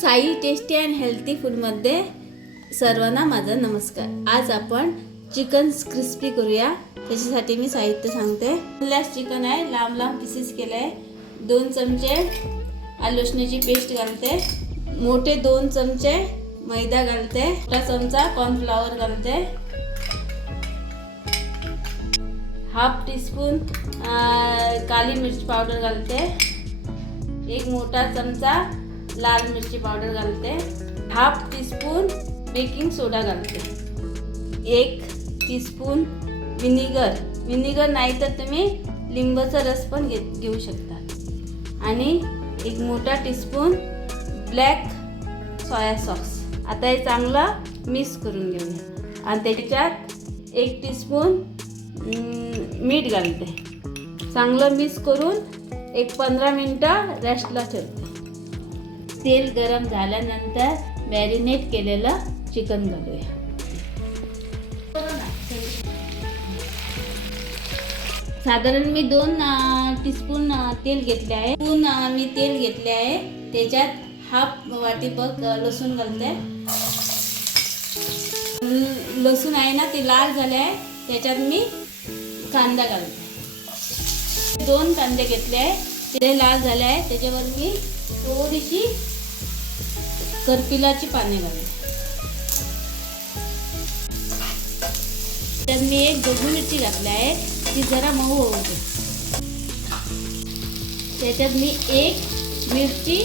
Sai tasty and healthy फूडमध्ये सर्वांना माझा नमस्कार। आज आपण चिकन क्रिस्पी करूया। त्याच्यासाठी मी साहित्य सांगते। फ्लॅश चिकन आहे, लांब लांब पीसेस केले आहे। 2 चमचे आलं लसणाची पेस्ट घालते, मोठे 2 चमचे मैदा घालते, 1 चमचा कॉर्नफ्लॉवर घालते, हाफ टीस्पून काली मिर्च पावडर घालते, 1 मोठा चमचा लाल मिरची पावडर घालते, हाफ टीस्पून बेकिंग सोडा घालते, 1 टीस्पून विनेगर नाही तर तुम्ही लिंबाचा रस पण घेऊ शकता, आणि 1 मोठा टीस्पून ब्लॅक सोया सॉस। आता हे चांगलं मिक्स करून घेऊया आणि त्याच्यात 1 टीस्पून मीठ घालते। चांगलं मिक्स करून 15 मिनिटं रेस्टला ठेवते। तेल गरम झाल्यानंतर मॅरिनेट केलेलं चिकन घालूया। साधारण मी 2 टीस्पून तेल घेतले आहे। मी तेल घेतले आहे, त्याच्यात हाफ वाटी बघ लसूण घालते। लसूण आहे ना ते लाल झाले आहे, त्याच्यात मी कांदा घालते। 2 कांदे घेतले आहे, ते लाल झाले आहे, त्याच्यावर मी थोडीशी करपिलाची पाने घालते। त्यात मी 1 ढोबळी मिरची घातली आहे, ती जरा मऊ होऊ दे। त्याच्यात मी 1 मिरची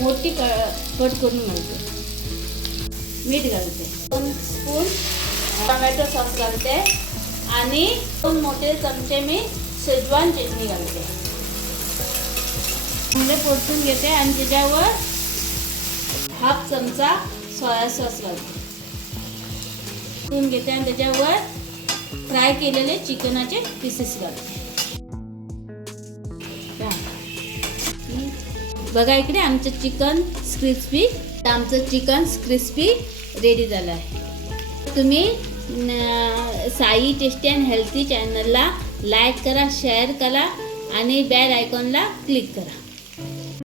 मोठी कट करून घालते, मीठ घालते, 2 स्पून टोमॅटो सॉस घालते, आणि 2 मोठे चमचे मी शेजवान चटणी घालते। चांगले परतून घेते आणि त्याच्यावर हाफ चमचा सोया सॉस घालते, परतून घेते आणि त्याच्यावर फ्राय केलेले चिकनाचे पीसेस घालते। बघा इकडे आमचं चिकन क्रिस्पी रेडी झालं आहे। तुम्ही साई टेस्टी अँड हेल्थी चॅनलला लाईक करा, शेअर करा आणि बेल आयकॉनला क्लिक करा।